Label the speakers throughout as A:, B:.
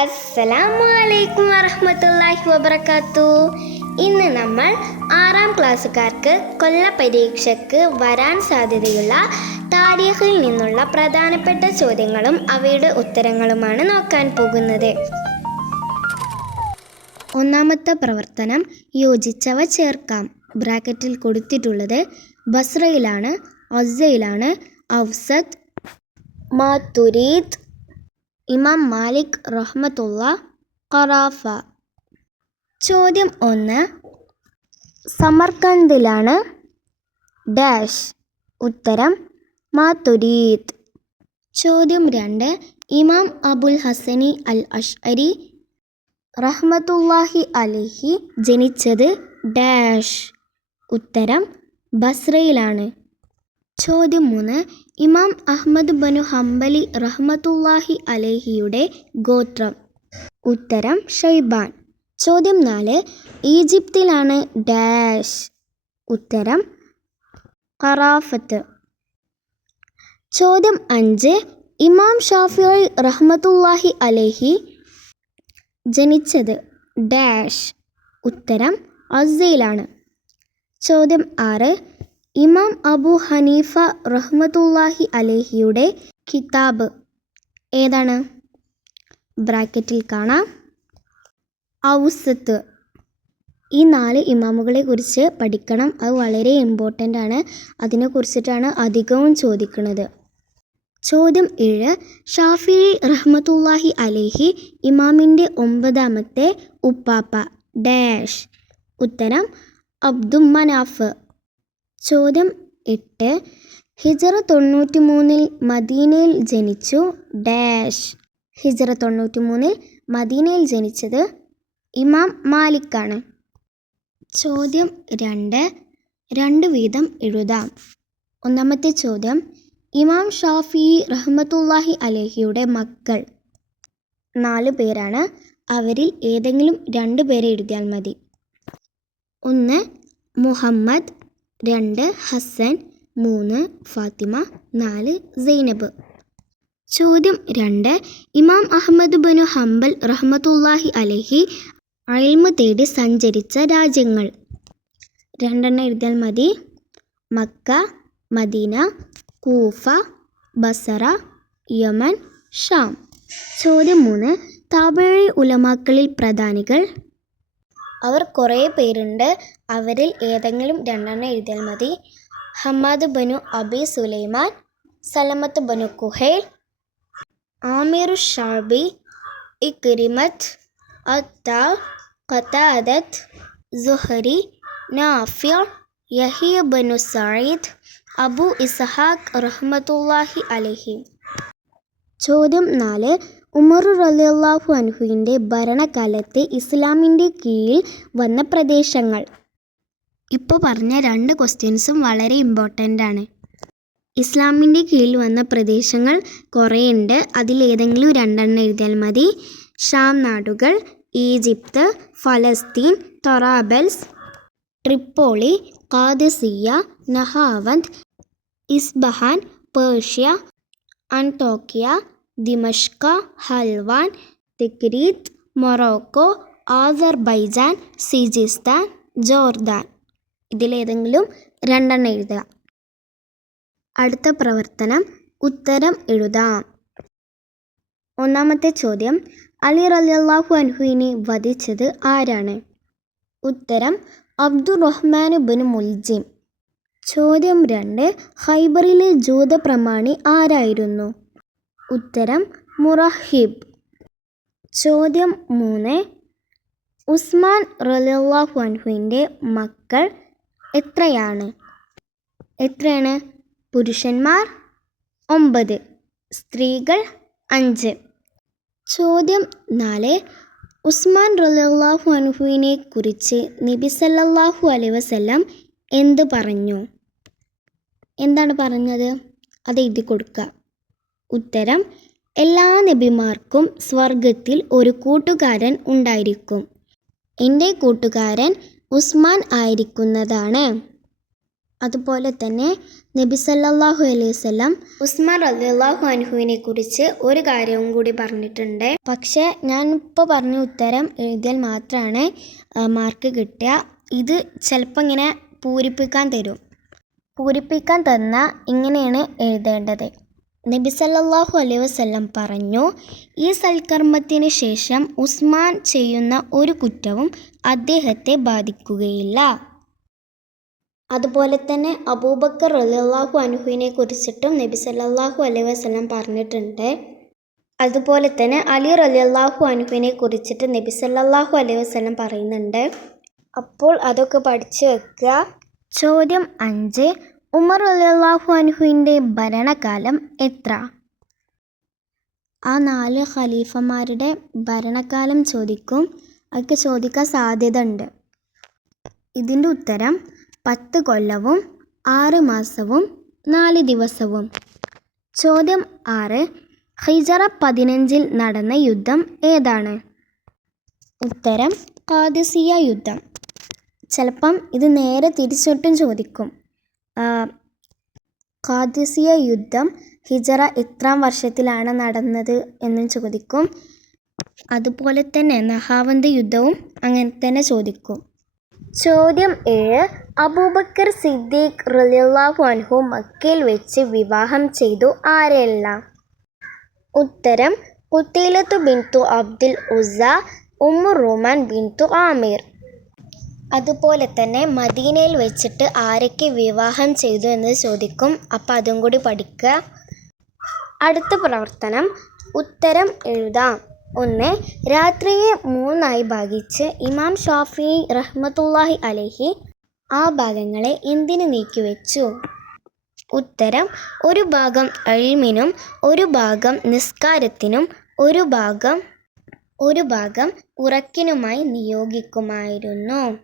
A: അസ്സലാമു അലൈക്കും വറഹ്മത്തുള്ളാഹി വബറകാത്തു. ഇന്ന് നമ്മൾ ആറാം ക്ലാസ്സുകാർക്ക് കൊല്ല പരീക്ഷയ്ക്ക് വരാൻ സാധ്യതയുള്ള താരീഖിൽ നിന്നുള്ള പ്രധാനപ്പെട്ട ചോദ്യങ്ങളും അവയുടെ ഉത്തരങ്ങളുമാണ് നോക്കാൻ പോകുന്നത്. ഒന്നാമത്തെ പ്രവർത്തനം യോജിച്ചവ ചേർക്കാം. ബ്രാക്കറ്റിൽ കൊടുത്തിട്ടുള്ളത് ബസ്രയിലാണ് ഒസയിലാണ് ഔസത്ത് മാതുരീദ് ഇമാം മാലിക് റഹ്മത്തുള്ള ഖറാഫ. ചോദ്യം ഒന്ന്. സമർക്കണ്ടിലാണ് ഡാഷ്. ഉത്തരം മാതുരീദ് ചോദ്യം രണ്ട്. ഇമാം അബുൽ ഹസനി അൽ അഷ്അരി റഹ്മത്തുല്ലാഹി അലിഹി ജനിച്ചത് ഡാഷ്. ഉത്തരം ബസ്രയിലാണ്. ചോദ്യം മൂന്ന് ഇമാം അഹ്മദ് ബനു ഹംബലി റഹ്മത്തുല്ലാഹി അലേഹിയുടെ ഗോത്രം. ഉത്തരം ഷൈബാൻ. ചോദ്യം നാല് ഈജിപ്തിലാണ് ഡാഷ്. ഉത്തരം ഖറാഫത്ത് ചോദ്യം അഞ്ച് ഇമാം ഷാഫി റഹ്മത്തുല്ലാഹി അലേഹി ജനിച്ചത് ഡാഷ്. ഉത്തരം അസയിലാണ് ചോദ്യം ആറ് ഇമാം അബു ഹനീഫ റഹ്മത്തുല്ലാഹി അലേഹിയുടെ കിതാബ്. ഏതാണ്? ബ്രാക്കറ്റിൽ കാണാം. ഔസത്ത്. ഈ നാല് ഇമാമുകളെ കുറിച്ച് പഠിക്കണം. അത് വളരെ ഇമ്പോർട്ടന്റ് ആണ്. അതിനെക്കുറിച്ചിട്ടാണ് അധികവും ചോദിക്കുന്നത്. ചോദ്യം ഏഴ്. ഷാഫി റഹ്മത്തുല്ലാഹി അലേഹി ഇമാമിന്റെ ഒമ്പതാമത്തെ ഉപ്പാപ്പ. ഡാഷ്. ഉത്തരം അബ്ദുമ്മനാഫ് ചോദ്യം എട്ട്. ഹിജറ തൊണ്ണൂറ്റി മൂന്നിൽ മദീനയിൽ ജനിച്ചു. ഡാഷ്. ഹിജറ തൊണ്ണൂറ്റി മൂന്നിൽ മദീനയിൽ ജനിച്ചത് ഇമാം മാലിക്കാണ്. ചോദ്യം രണ്ട്. രണ്ട് വീതം എഴുതാം. ഒന്നാമത്തെ ചോദ്യം. ഇമാം ഷാഫി റഹ്മത്തുല്ലാഹി അലഹിയുടെ മക്കൾ. നാല് പേരാണ്. അവരിൽ ഏതെങ്കിലും രണ്ട് പേരെ എഴുതിയാൽ മതി. ഒന്ന് മുഹമ്മദ് രണ്ട് ഹസൻ മൂന്ന് ഫാത്തിമ. നാല് സൈനബ്. ചോദ്യം രണ്ട്. ഇമാം അഹമ്മദ് ബനു ഹംബൽ റഹ്മത്തുല്ലാഹി അലഹി അയൽമ തേടി സഞ്ചരിച്ച രാജ്യങ്ങൾ. രണ്ടെണ്ണം എഴുതിയാൽ മതി. Mecca Medina Kufa Basra Yemen Sham. ചോദ്യം മൂന്ന്. താബഴി ഉലമാക്കളിൽ പ്രധാനികൾ അവർ കുറേ പേരുണ്ട്. അവരിൽ ഏതെങ്കിലും രണ്ടെണ്ണം എഴുതിയാൽ മതി. ഹമ്മാദ് ബനു അബി സുലൈമാൻ സലമത്ത് ബനു കുഹൈൽ ആമിറു ഷാബി ഇക്രിമത്ത് അത്ത കത്താദത്ത് സുഹരി നാഫിയ യഹിയ ബനു സയ്യിദ് അബു ഇസഹാഖ് റഹ്മത്തുല്ലാഹി അലഹി. ചോദ്യം നാല് ഉമർ റലിയല്ലാഹു അൻഹുവിന്റെ ഭരണകാലത്ത് ഇസ്ലാമിന്റെ കീഴിൽ വന്ന പ്രദേശങ്ങൾ. ഇപ്പോൾ പറഞ്ഞ രണ്ട് ക്വസ്റ്റ്യൻസും വളരെ ഇമ്പോർട്ടന്റ് ആണ്. ഇസ്ലാമിന്റെ കീഴിൽ വന്ന പ്രദേശങ്ങൾ കുറേയുണ്ട്. അതിലേതെങ്കിലും രണ്ടെണ്ണം എഴുതിയാൽ മതി. ഷാം നാടുകൾ ഈജിപ്ത് ഫലസ്തീൻ തൊറാബൽസ് ട്രിപ്പോളി കാദസിയ നഹാവന്ത് ഇസ്ബഹാൻ പേർഷ്യ അൻടോക്കിയ ദിമഷ്ക ഹൽവാൻ തിക്രീത്ത് മൊറോക്കോ ആസർബൈജാൻ സിജിസ്ഥാൻ ജോർദാൻ. ഇതിലേതെങ്കിലും രണ്ടെണ്ണം എഴുതുക. അടുത്ത പ്രവർത്തനം ഉത്തരം എഴുതാം. ഒന്നാമത്തെ ചോദ്യം അലി റലിയല്ലാഹു അൻഹുവിനെ വധിച്ചത് ആരാണ്? ഉത്തരം അബ്ദുറഹ്മാൻ ബിൻ മുൽജിം. ചോദ്യം രണ്ട് ഹൈബറിലെ ജൂത പ്രമാണി ആരായിരുന്നു? ഉത്തരം മുറഹിബ്. ചോദ്യം മൂന്ന്. ഉസ്മാൻ റലിയല്ലാഹു അൻഹുവിന്റെ മക്കൾ എത്രയാണ്? എത്രയാണ്? പുരുഷന്മാർ ഒമ്പത് സ്ത്രീകൾ അഞ്ച്. ചോദ്യം നാല്. ഉസ്മാൻ റലിയല്ലാഹു അൻഹുവിനെ കുറിച്ച് നബി സല്ലല്ലാഹു അലൈ വസല്ലം എന്ത് പറഞ്ഞു? എന്താണ് പറഞ്ഞത്? അത് എഴുതി കൊടുക്കുക. ഉത്തരം എല്ലാ നബിമാർക്കും സ്വർഗത്തിൽ ഒരു കൂട്ടുകാരൻ ഉണ്ടായിരിക്കും. എന്റെ കൂട്ടുകാരൻ ഉസ്മാൻ ആയിരിക്കുന്നതാണ്. അതുപോലെ തന്നെ നബി സല്ലാഹു അലൈഹി വസല്ലം ഉസ്മാൻ റളിയല്ലാഹു അൻഹുവിനെ കുറിച്ച് ഒരു കാര്യവും കൂടി പറഞ്ഞിട്ടുണ്ട്. പക്ഷേ ഞാൻ ഇപ്പോൾ പറഞ്ഞ ഉത്തരം എഴുതിയാൽ മാത്രമാണ് മാർക്ക് കിട്ടുക. ഇത് ചിലപ്പോൾ ഇങ്ങനെ പൂരിപ്പിക്കാൻ തരും. പൂരിപ്പിക്കാൻ തന്ന ഇങ്ങനെയാണ് എഴുതേണ്ടത്. നബി സല്ലല്ലാഹു അലൈഹി വസല്ലം പറഞ്ഞു ഈ സൽക്കർമ്മത്തിന് ശേഷം ഉസ്മാൻ ചെയ്യുന്ന ഒരു കുറ്റവും അദ്ദേഹത്തെ ബാധിക്കുകയില്ല. അതുപോലെ തന്നെ അബൂബക്കർ റളിയല്ലാഹു അനുഹുവിനെ കുറിച്ചിട്ടും നബി സല്ലല്ലാഹു അലൈഹി വസല്ലം പറഞ്ഞിട്ടുണ്ട്. അതുപോലെ തന്നെ അലി റളിയല്ലാഹു അനുഹുവിനെ കുറിച്ചിട്ട് നബി സല്ലല്ലാഹു അലൈഹി വസല്ലം പറയുന്നുണ്ട്. അപ്പോൾ അതൊക്കെ പഠിച്ചു വെക്കുക. ചോദ്യം അഞ്ച് ഉമർ റളിയല്ലാഹു അനുഹുവിന്റെ ഭരണകാലം എത്ര? ആ നാല് ഖലീഫമാരുടെ ഭരണകാലം ചോദിക്കും. അതൊക്കെ ചോദിക്കാൻ സാധ്യത ഉണ്ട് ഇതിന്റെ ഉത്തരം പത്ത് കൊല്ലവും ആറ് മാസവും നാല് ദിവസവും. ചോദ്യം ആറ് ഹിജറ പതിനഞ്ചിൽ നടന്ന യുദ്ധം ഏതാണ്? ഉത്തരം കാദിസിയ യുദ്ധം. ചിലപ്പം ഇത് നേരെ തിരിച്ചിട്ടും ചോദിക്കും. ഖാദിസിയ യുദ്ധം ഹിജറ എത്രാം വർഷത്തിലാണ് നടന്നത് എന്നും ചോദിക്കും. അതുപോലെ തന്നെ നഹാവന്ത് യുദ്ധവും അങ്ങനെ തന്നെ ചോദിക്കും. ചോദ്യം ഏഴ്. അബൂബക്കർ സിദ്ദീഖ് റളിയല്ലാഹു അൻഹു മക്കയിൽ വെച്ച് വിവാഹം ചെയ്തു ആരെല്ലാം ഉത്തരം Qutayla bint Abdul Uzza Umm Ruman bint Amir. അതുപോലെ തന്നെ മദീനയിൽ വെച്ചിട്ട് ആരൊക്കെ വിവാഹം ചെയ്തു എന്ന് ചോദിക്കും. അപ്പം അതും കൂടി പഠിക്കുക. അടുത്ത പ്രവർത്തനം ഉത്തരം എഴുതാം. ഒന്ന് രാത്രിയെ മൂന്നായി ഭാഗിച്ച് ഇമാം ഷാഫി റഹ്മത്തുല്ലാഹി അലഹി ആ ഭാഗങ്ങളെ എന്തിനു നീക്കിവെച്ചു ഉത്തരം ഒരു ഭാഗം അഴിമിനും ഒരു ഭാഗം നിസ്കാരത്തിനും ഒരു ഭാഗം ഒരു ഭാഗം ഉറക്കിനുമായി നിയോഗിക്കുമായിരുന്നു.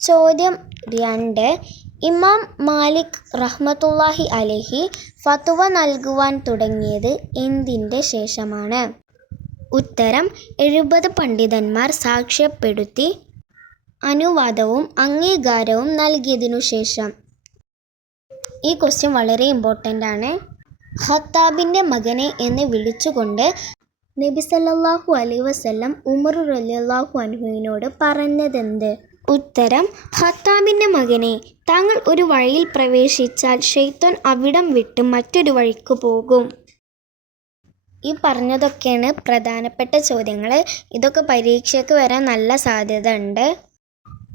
A: ചോദ്യം രണ്ട്. ഇമാം മാലിക് റഹ്മത്തുല്ലാഹി അലഹി ഫത്തുവ നൽകുവാൻ തുടങ്ങിയത് എന്തിന്റെ ശേഷമാണ്? ഉത്തരം എഴുപത് പണ്ഡിതന്മാർ സാക്ഷ്യപ്പെടുത്തി അനുവാദവും അംഗീകാരവും നൽകിയതിനു ശേഷം. ഈ ക്വസ്റ്റ്യൻ വളരെ ഇമ്പോർട്ടന്റ് ആണ്. ഹത്താബിന്റെ മകനെ എന്ന് വിളിച്ചുകൊണ്ട് നബി സല്ലല്ലാഹു അലൈഹി വസല്ലം ഉമർ റളിയല്ലാഹു അനുഹുവിനോട് പറഞ്ഞതെന്ത്? ഉത്തരം ഹത്താമിന്റെ മകനെ താങ്കൾ ഒരു വഴിയിൽ പ്രവേശിച്ചാൽ ഷെയ്ത്തോൻ അവിടം വിട്ട് മറ്റൊരു വഴിക്ക് പോകും. ഈ പറഞ്ഞതൊക്കെയാണ് പ്രധാനപ്പെട്ട ചോദ്യങ്ങൾ ഇതൊക്കെ പരീക്ഷയ്ക്ക് വരാൻ നല്ല സാധ്യത ഉണ്ട്.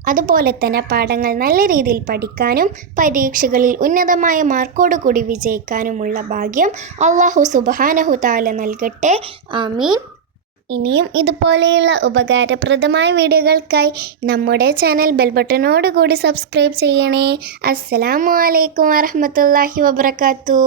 A: അതുപോലെ തന്നെ പാഠങ്ങൾ നല്ല രീതിയിൽ പഠിക്കാനും പരീക്ഷകളിൽ ഉന്നതമായ മാർക്കോട് കൂടി വിജയിക്കാനുമുള്ള ഭാഗ്യം അള്ളാഹു സുബാനഹു താല നൽകട്ടെ. ആമീൻ. ഇനിയും ഇതുപോലെയുള്ള ഉപകാരപ്രദമായ വീഡിയോകൾക്കായി നമ്മുടെ ചാനൽ ബെൽബട്ടനോട് കൂടി സബ്സ്ക്രൈബ് ചെയ്യണേ. അസ്സലാമു അലൈക്കും വറഹമത്തല്ലാഹി വബർക്കാത്തു